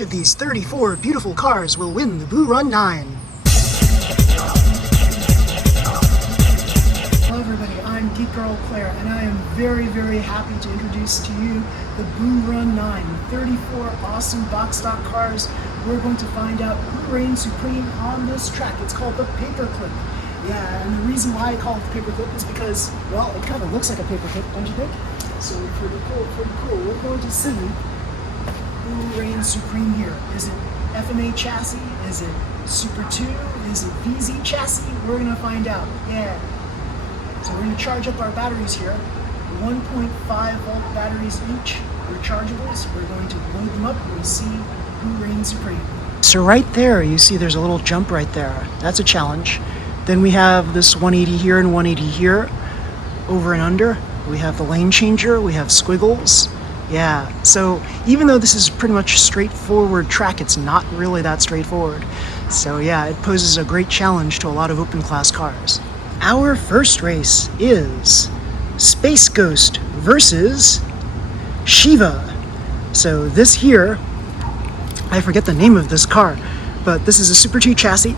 Which of these 34 beautiful cars will win the Boo Run 9? Hello everybody, I'm Geek Girl Claire, and I am very, very happy to introduce to you the Boo Run 9, 34 awesome box stock cars. We're going to find out who reigns supreme on this track. It's called the Paperclip. Yeah, and the reason why I call it the Paperclip is because, well, it kind of looks like a paperclip, don't you think? So pretty cool, pretty cool. We're going to see who reigns supreme here. Is it FMA chassis? Is it Super 2? Is it VZ chassis? We're going to find out. Yeah. So we're going to charge up our batteries here. 1.5 volt batteries each, rechargeables. We're going to load them up and see who reigns supreme. So right there, you see there's a little jump right there. That's a challenge. Then we have this 180 here and 180 here, over and under. We have the lane changer, we have squiggles. Yeah, so even though this is pretty much straightforward track, it's not really that straightforward. So yeah, it poses a great challenge to a lot of open class cars. Our first race is Space Ghost versus Shiva. So this here, I forget the name of this car, but this is a Super 2 chassis,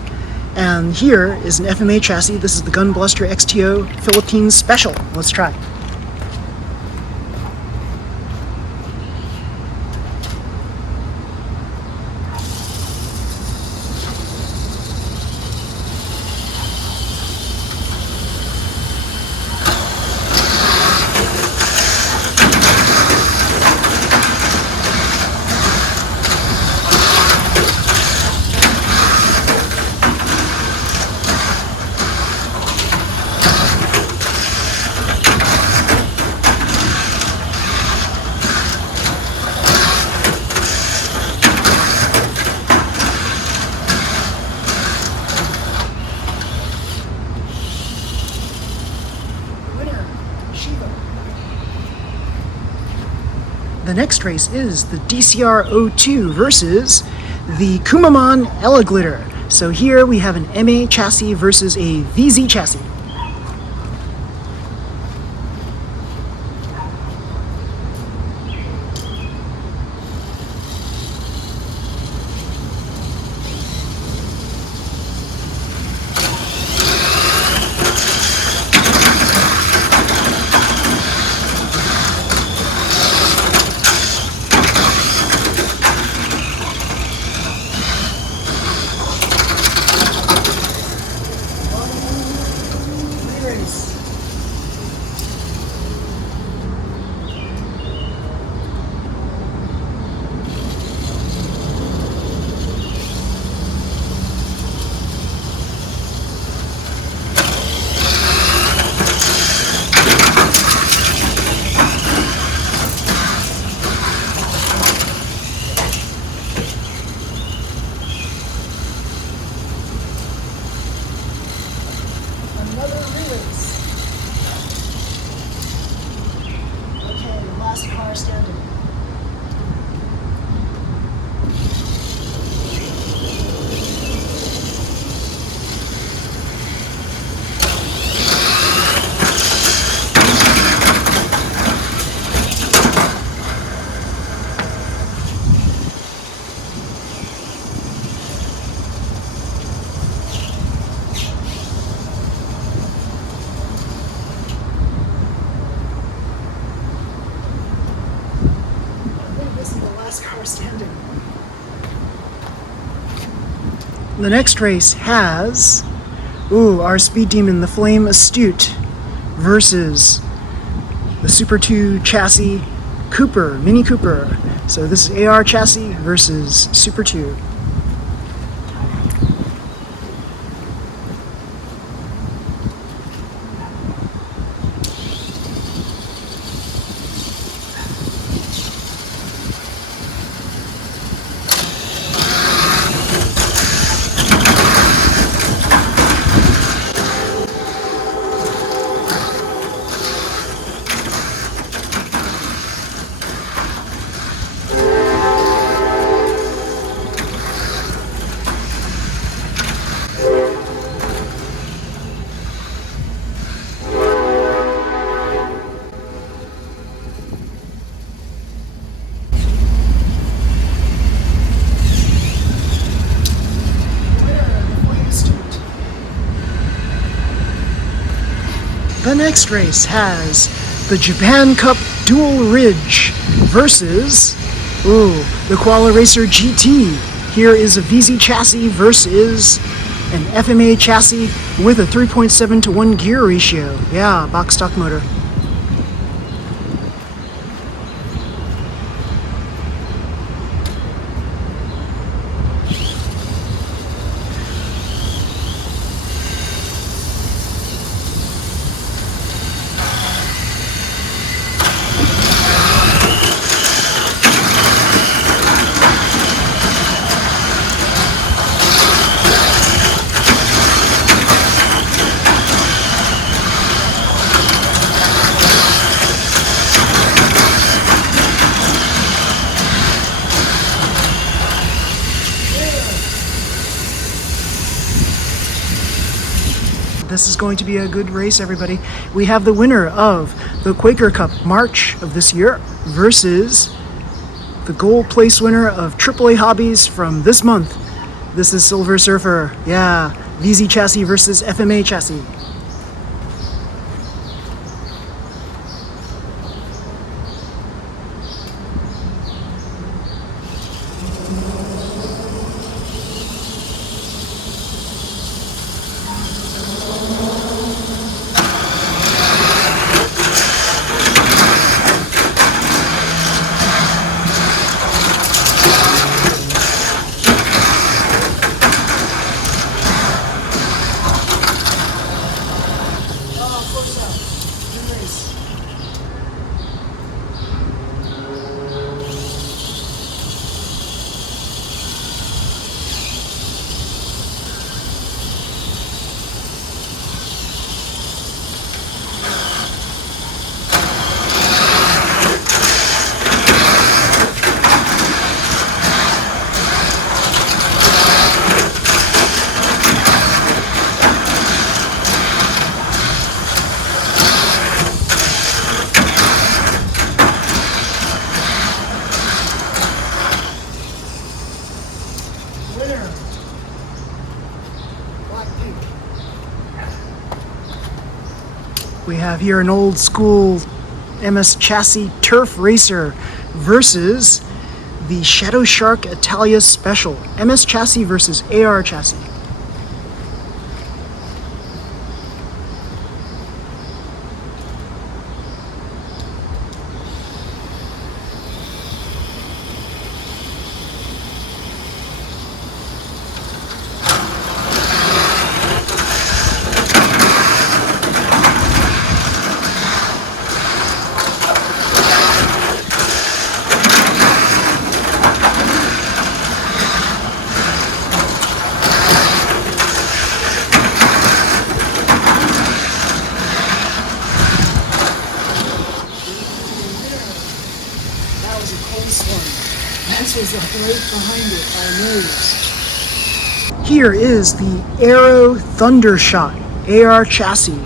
and here is an FMA chassis. This is the Gunbluster XTO Philippines Special. Let's try. The next race is the DCR-02 versus the Kumaman Glitter. So here we have an MA chassis versus a VZ chassis. Another race. Okay, the last car standing. Car standing. The next race has our Speed Demon, the Flame Astute, versus the Super 2 chassis Cooper, Mini Cooper. So this is AR chassis versus Super 2. The next race has the Japan Cup Dual Ridge versus, the Koala Racer GT. Here is a VZ chassis versus an FMA chassis with a 3.7-to-1 gear ratio. Yeah, box stock motor. This is going to be a good race, everybody. We have the winner of the Quaker Cup March of this year versus the gold place winner of AAA Hobbies from this month. This is Silver Surfer. Yeah, VZ chassis versus FMA chassis. We have here an old school MS chassis turf racer versus the Shadow Shark Italia Special. MS chassis versus AR chassis. Was right behind it by a nose. Here is the Aero Thundershot AR chassis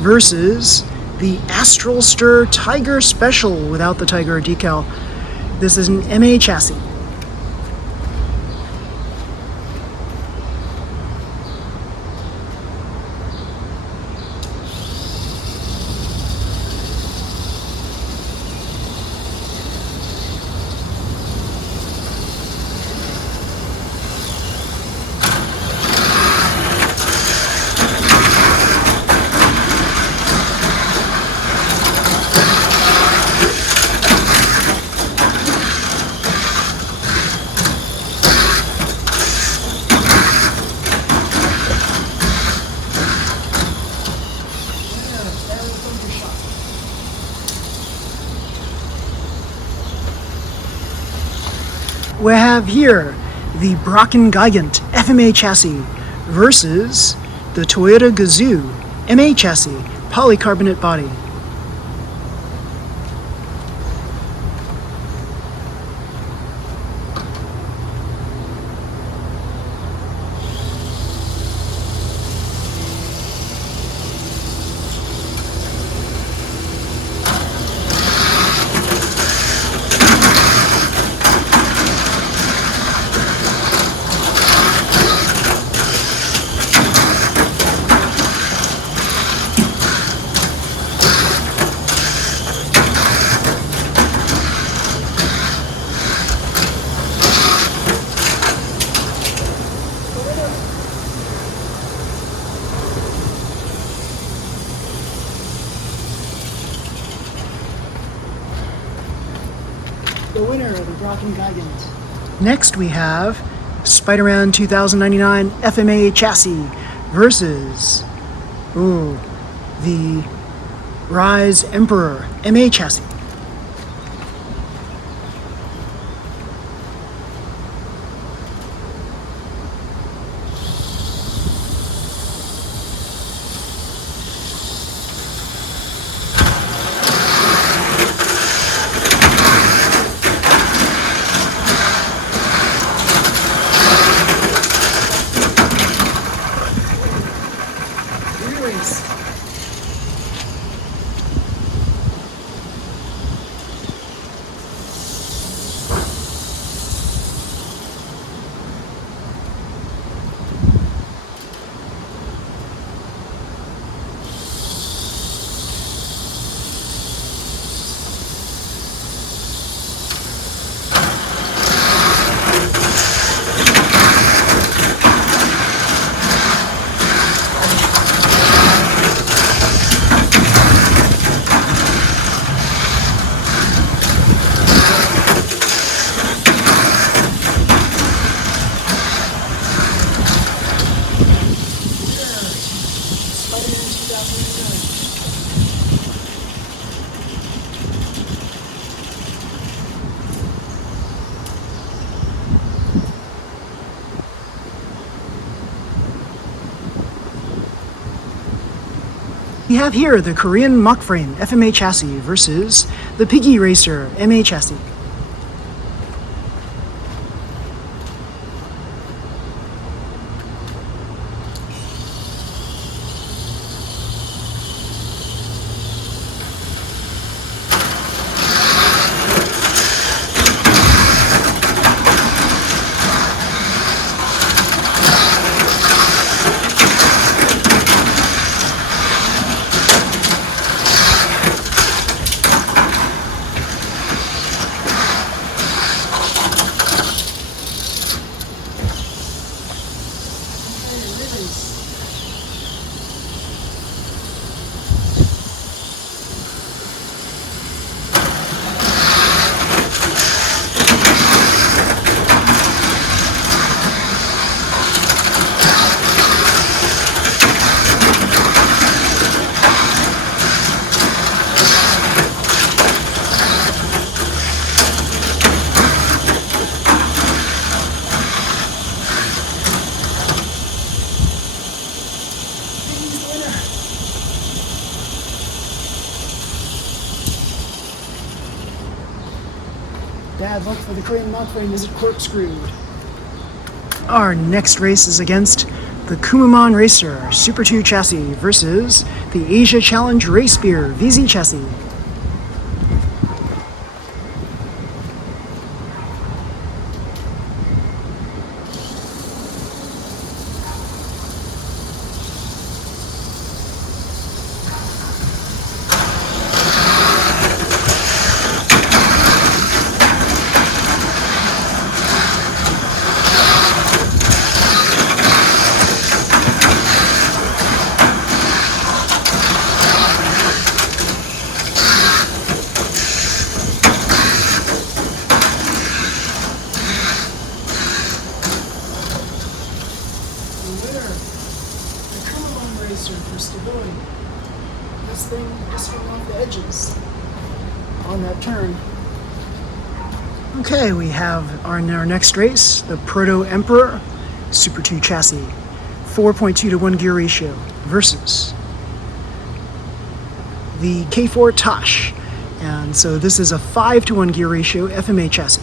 versus the Astral Stir Tiger Special without the Tiger decal. This is an MA chassis. We have here the Brocken Gigant FMA chassis versus the Toyota Gazoo MA chassis polycarbonate body. Brocken Geigend. Next we have Spider-Man 2099 FMA chassis versus the Rise Emperor MA chassis. Race. Spider-Man 2009. We have here the Korean mock frame FMA chassis versus the Piggy Racer MA chassis. Bad luck for the Korean mock frame as it corkscrewed. Our next race is against the Kumamon Racer Super 2 chassis versus the Asia Challenge Race Beer VZ chassis. For stability. This thing just hung off the edges on that turn. Okay, we have our next race, the Proto Emperor Super 2 chassis, 4.2 to 1 gear ratio versus the K4 Tosh. And so this is a 5 to 1 gear ratio FMA chassis.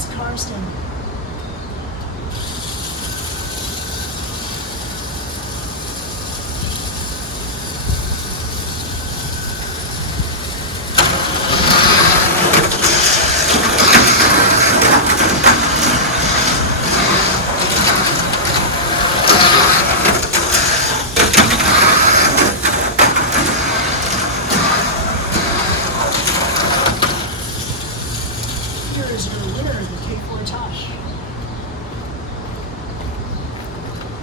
fast Carston. Here is your winner, the K4 Tosh.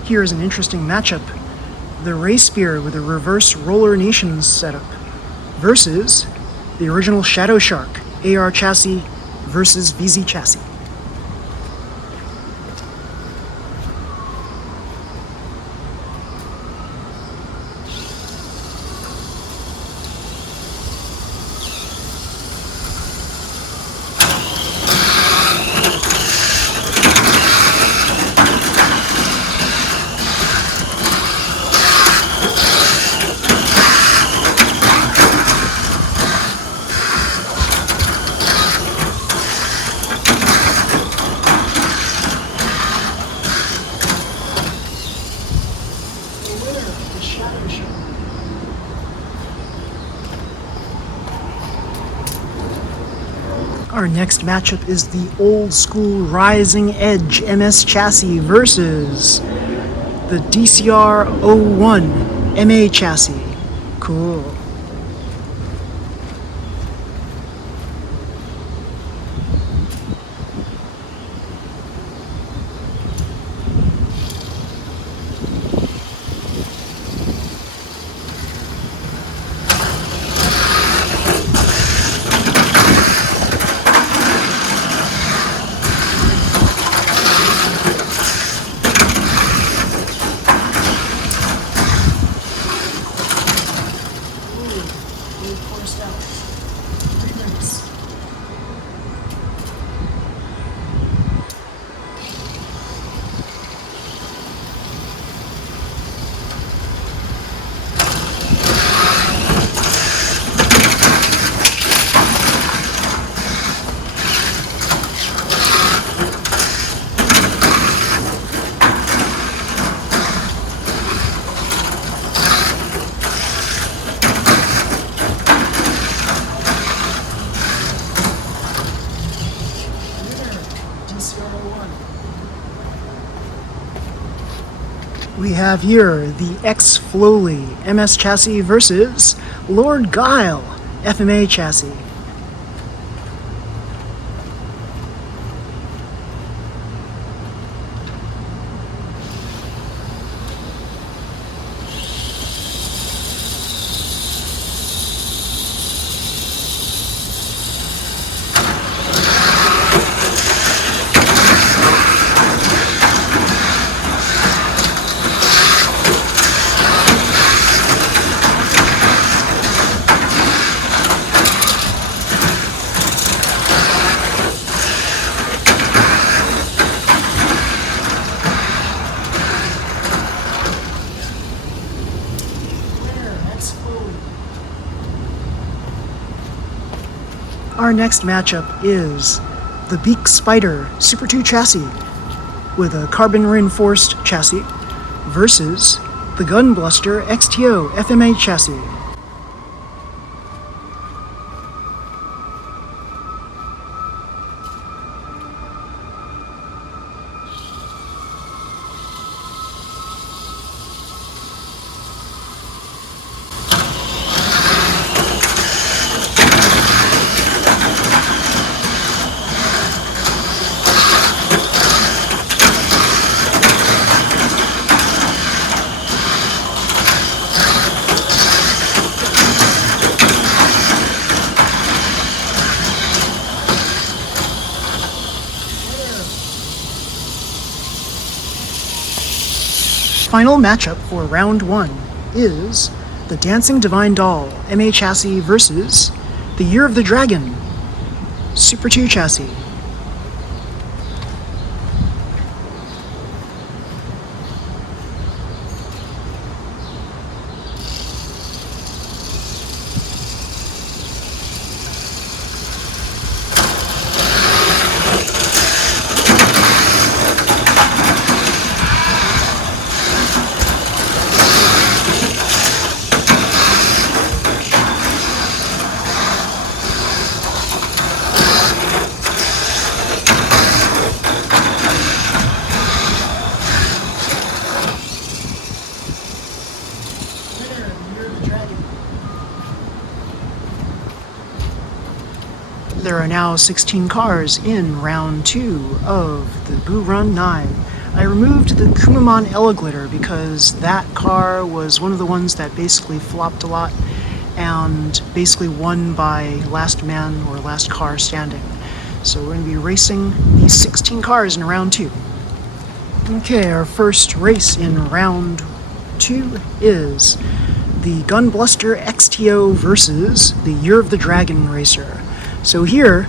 Here is an interesting matchup. The Race Spear with a reverse Roller Nations setup versus the original Shadow Shark AR chassis versus VZ chassis. The winner, the Shadow Shark. Our next matchup is the old school Rising Edge MS chassis versus the DCR 01 MA chassis. Cool. Ooh, coursed out. 3 minutes. Winner, DCR01. We have here the X Flowly MS chassis versus Lord Guile FMA chassis. Winner, X Foley. Our next matchup is the Beak Spider Super 2 chassis with a carbon reinforced chassis versus the Gunbluster XTO FMA chassis. Final matchup for round 1 is the Dancing Divine Doll MA chassis versus the Year of the Dragon Super 2 chassis. There are now 16 cars in round 2 of the Boo Run 9. I removed the Kumamon Glitter because that car was one of the ones that basically flopped a lot and basically won by last man or last car standing. So we're going to be racing these 16 cars in round 2. Okay, our first race in round 2 is the Gunbluster XTO versus the Year of the Dragon Racer. So here,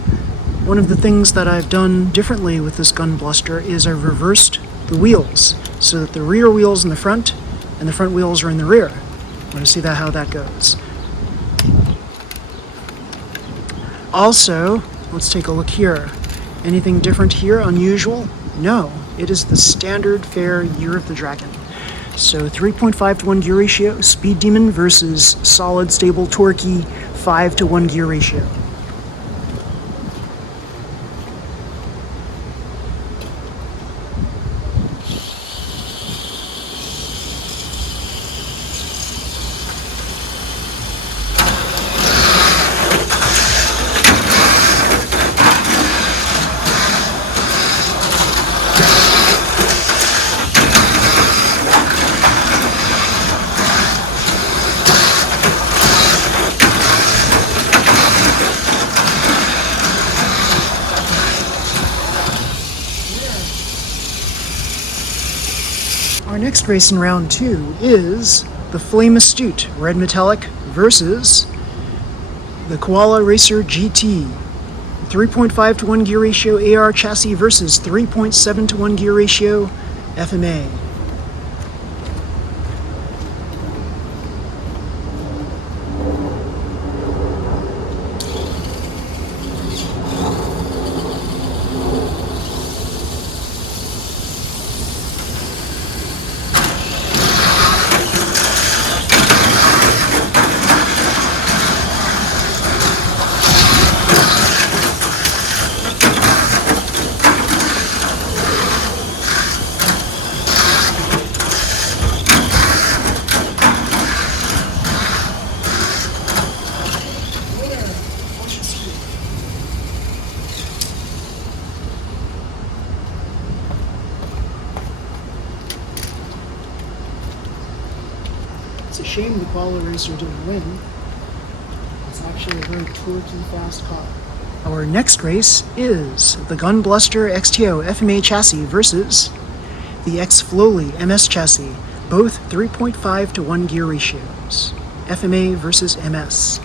one of the things that I've done differently with this Gunbluster is I've reversed the wheels so that the rear wheels in the front and the front wheels are in the rear. I want to see how that goes. Also, let's take a look here. Anything different here, unusual? No, it is the standard fare Year of the Dragon. So 3.5 to 1 gear ratio, Speed Demon versus solid, stable, torquey 5 to 1 gear ratio. Our next race in round 2 is the Flame Astute Red Metallic versus the Koala Racer GT. 3.5 to 1 gear ratio AR chassis versus 3.7 to 1 gear ratio FMA. It's a shame the Koala Racer didn't win. It's actually a very torquey, fast car. Our next race is the Gunbluster XTO FMA chassis versus the X-Flowly MS chassis, both 3.5 to 1 gear ratios. FMA versus MS.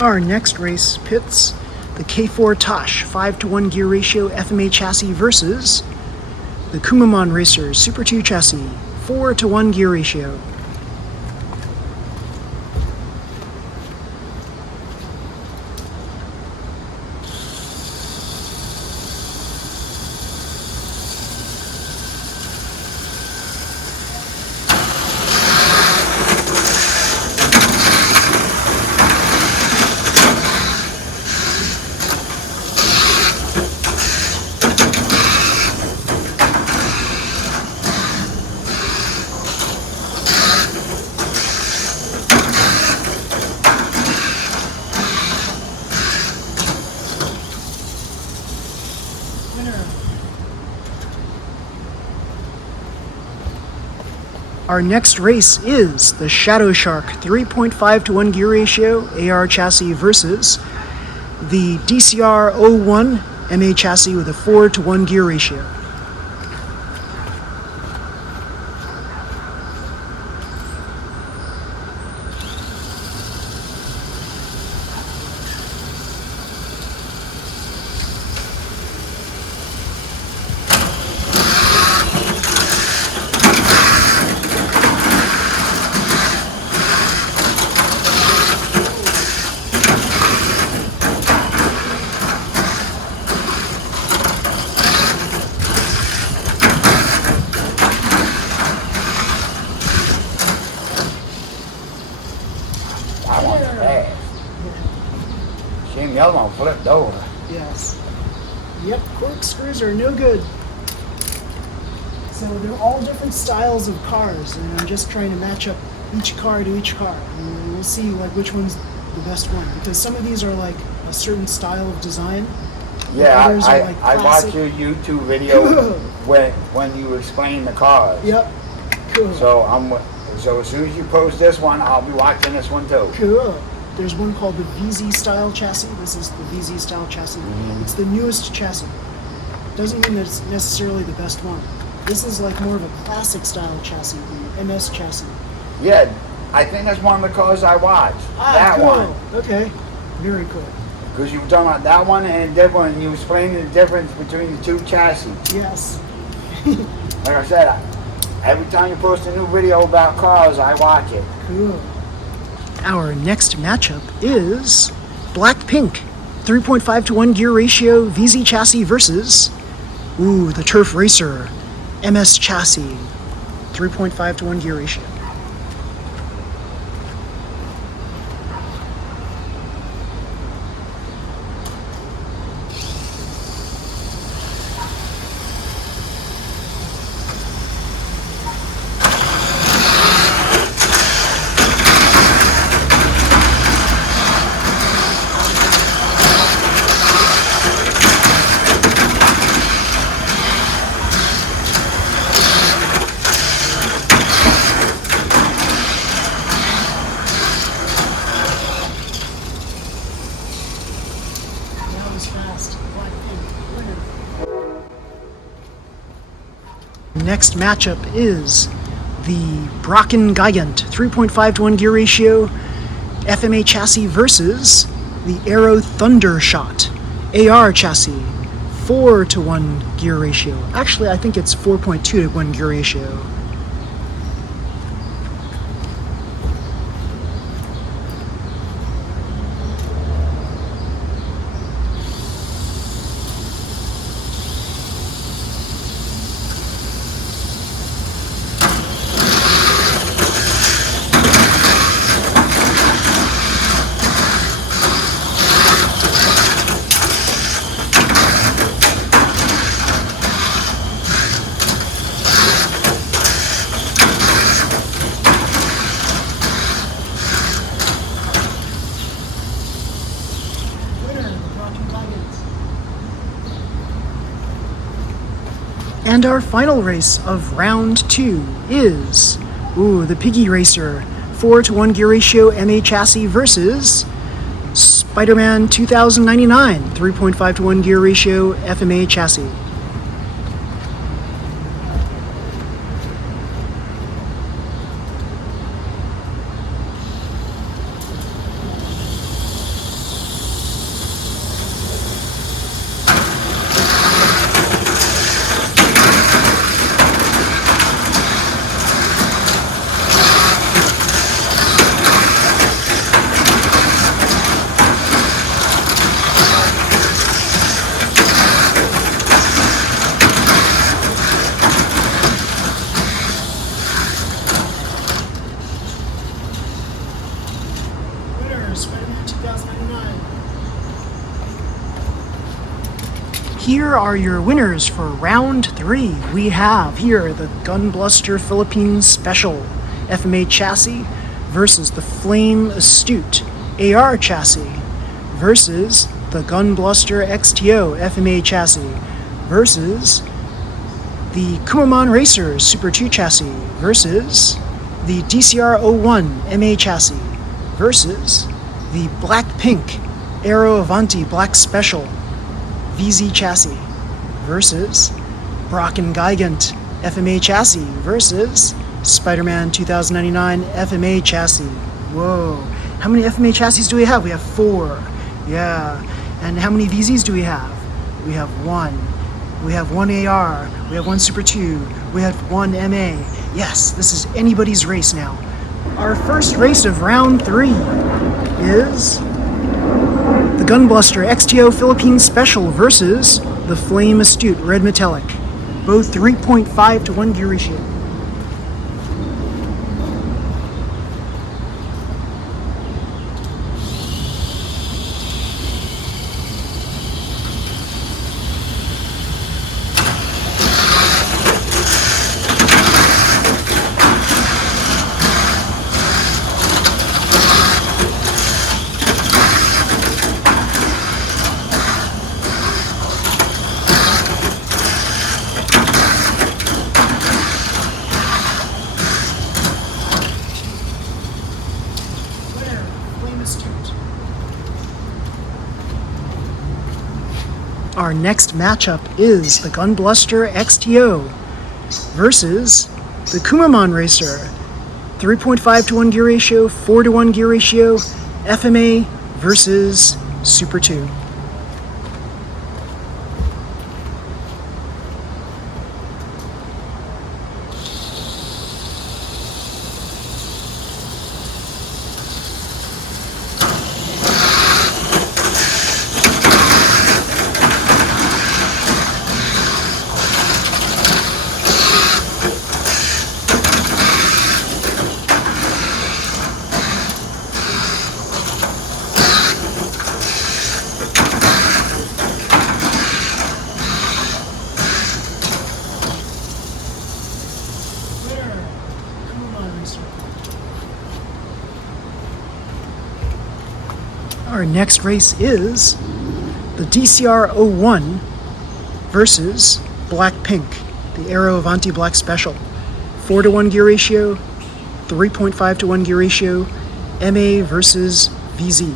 Our next race pits the K4 Tosh 5 to 1 gear ratio FMA chassis versus the Kumamon Racer Super 2 chassis 4 to 1 gear ratio. Our next race is the Shadow Shark 3.5 to 1 gear ratio AR chassis versus the DCR 01 MA chassis with a 4 to 1 gear ratio. That one's fast. Seen the other one flipped over. Yes. Yep, corkscrews are no good. So they're all different styles of cars, and I'm just trying to match up each car to each car, and we'll see like which one's the best one. Because some of these are like a certain style of design. Yeah, Others are, like, I classic. watched your YouTube video when you explained the cars. Yep. Cool. So as soon as you post this one, I'll be watching this one too. Cool. There's one called the VZ style chassis. This is the VZ style chassis. It's the newest chassis. Doesn't mean that it's necessarily the best one. This is like more of a classic style chassis, the MS chassis. Yeah, I think that's one of the cars I watched. That cool. one. Okay. Very cool. Because you were talking about that one and that one, and you explained the difference between the two chassis. Yes. Like I said, every time you post a new video about cars, I watch it. Cool. Our next matchup is Black-Pink 3.5 to 1 gear ratio VZ chassis versus the Turf Racer MS chassis 3.5 to 1 gear ratio. That was fast. Black-Pink. Winner. Next matchup is the Brocken Gigant 3.5 to 1 gear ratio FMA chassis versus the Aero Thundershot AR chassis 4 to 1 gear ratio. Actually, I think it's 4.2 to 1 gear ratio. Winner, the Brocken Gigant. And our final race of round 2 is the Piggy Racer 4 to 1 gear ratio MA chassis versus Spider-Man 2099 3.5 to 1 gear ratio FMA chassis. Winner, Spider-Man 2099. Here are your winners for round 3. We have here the Gunbluster Philippines Special FMA chassis versus the Flame Astute AR chassis versus the Gunbluster XTO FMA chassis versus the Kumaman Racer Super 2 chassis versus the DCR-01 MA chassis versus the Blackpink Aero Avanti Black Special VZ chassis versus Brocken Gigant FMA chassis versus Spider-Man 2099 FMA chassis. Whoa. How many FMA chassis do we have? We have 4. Yeah. And how many VZs do we have? We have 1. We have 1 AR. We have 1 Super 2. We have 1 MA. Yes, this is anybody's race now. Our first race of round 3 is the Gunbluster XTO Philippines Special versus the Flame Astute Red Metallic. Both 3.5 to 1 gear ratio. Our next matchup is the Gunbluster XTO versus the Kumaman Racer. 3.5 to 1 gear ratio, 4 to 1 gear ratio, FMA versus Super 2. Our next race is the DCR-01 versus Blackpink, the Aero Avanti Black Special. 4 to 1 gear ratio, 3.5 to 1 gear ratio, MA versus VZ.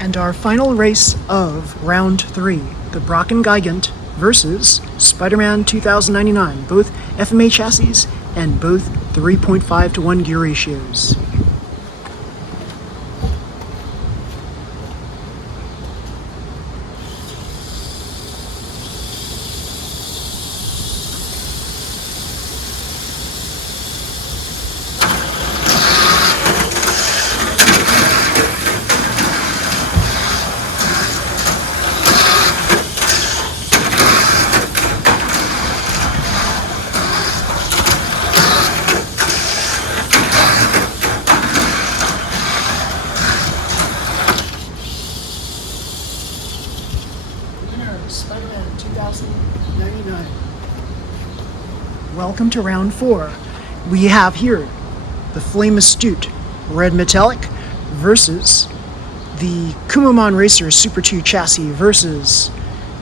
And our final race of round 3, the Brocken Gigant versus Spider-Man 2099, both FMA chassis and both 3.5 to 1 gear ratios. Spider-Man 2099. Welcome to round 4. We have here the Flame Astute Red Metallic versus the Kumaman Racer Super 2 chassis versus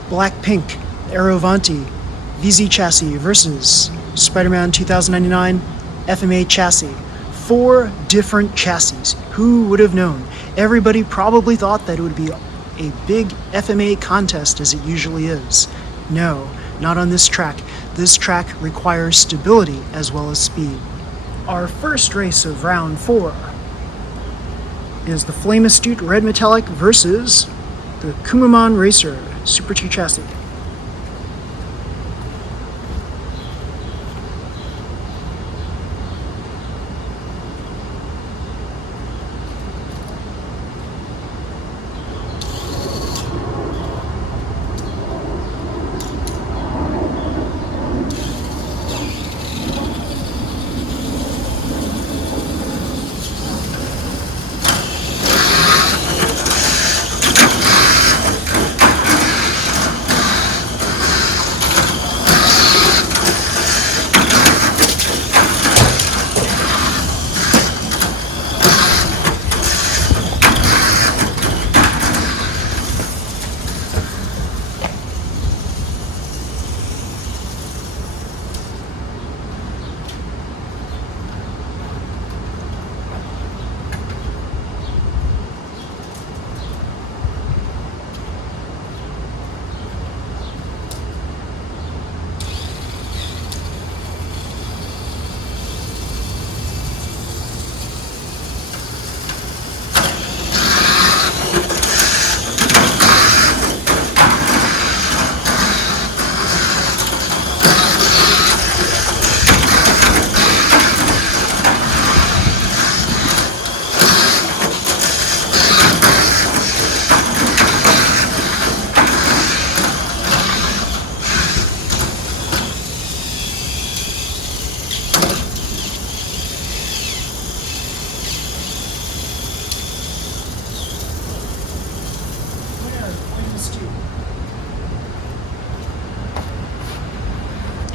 Blackpink Aero Avanti VZ chassis versus Spider-Man 2099 FMA chassis. 4 different chassis. Who would have known? Everybody probably thought that it would be a big FMA contest as it usually is. No, not on this track. This track requires stability as well as speed. Our first race of round 4 is the Flame Astute Red Metallic versus the Kumaman Racer Super 2 chassis.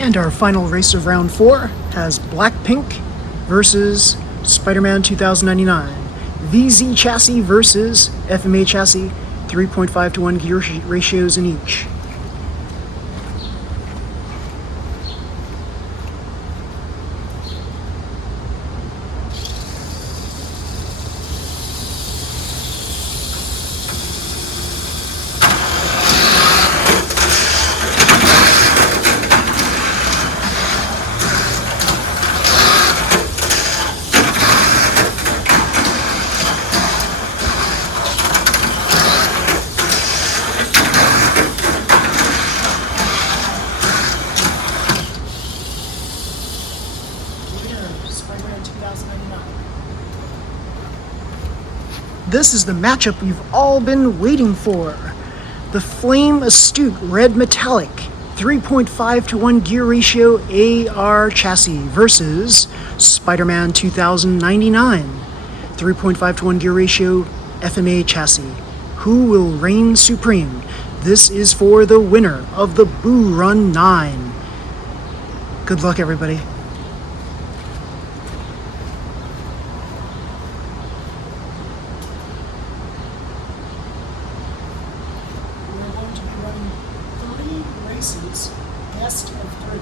And our final race of round 4 has Blackpink versus Spider-Man 2099. VZ chassis versus FMA chassis, 3.5 to 1 gear ratios in each. Spider-Man 2099. This is the matchup we've all been waiting for. The Flame Astute Red Metallic 3.5 to 1 gear ratio AR chassis versus Spider-Man 2099 3.5 to 1 gear ratio FMA chassis. Who will reign supreme? This is for the winner of the Boo Run 9. Good luck, everybody. We're going to be running 3 races, best of 3.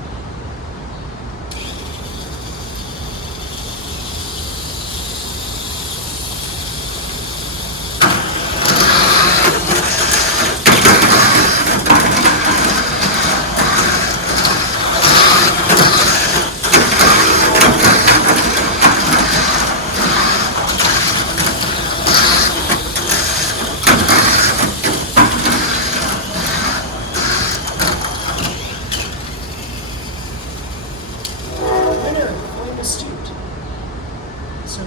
Winner, Flame Astute. So,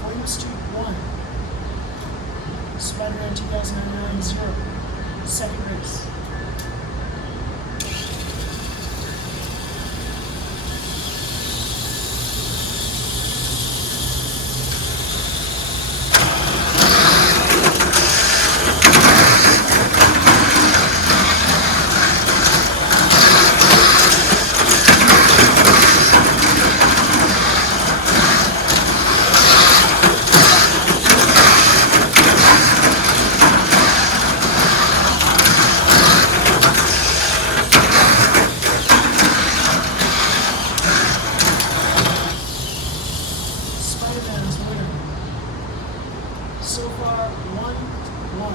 Flame Astute 1. Spider-Man 2099 0. Second race. Spider-Man's winner. So far, 1-1.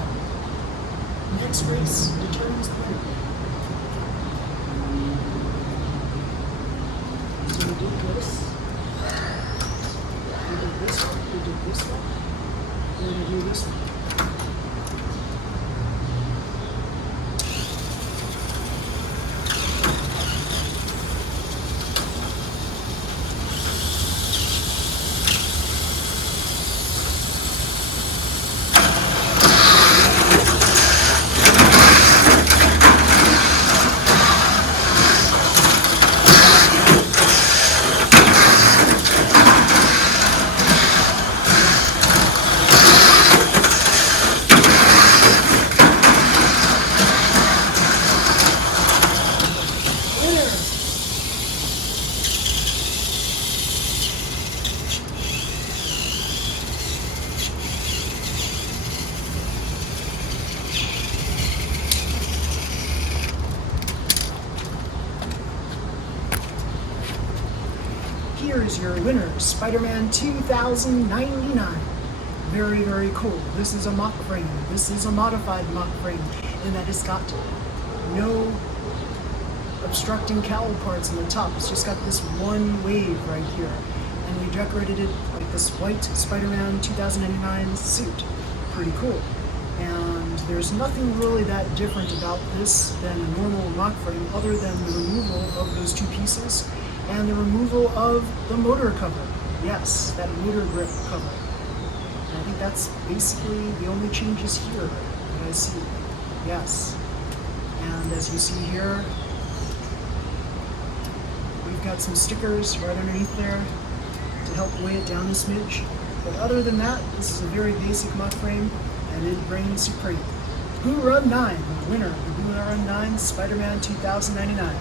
Next race determines the winner. So we did this. We did this one. We did this one. We're going to do this one. Winner! Here's your winner, Spider-Man 2099. Very, very cool. This is a mock frame. This is a modified mock frame in that it's got no obstructing cowl parts on the top. It's just got this one wave right here. And we decorated it like this white Spider-Man 2099 suit. Pretty cool. And there's nothing really that different about this than a normal mock frame other than the removal of those 2 pieces and the removal of the motor cover. Yes, that motor grip cover. And I think that's basically the only changes here that I see. Yes. And as you see here, we've got some stickers right underneath there to help weigh it down a smidge. But other than that, this is a very basic mock frame, and it reigns supreme. Boo Run 9, the winner of the Boo Run 9 Spider-Man 2099.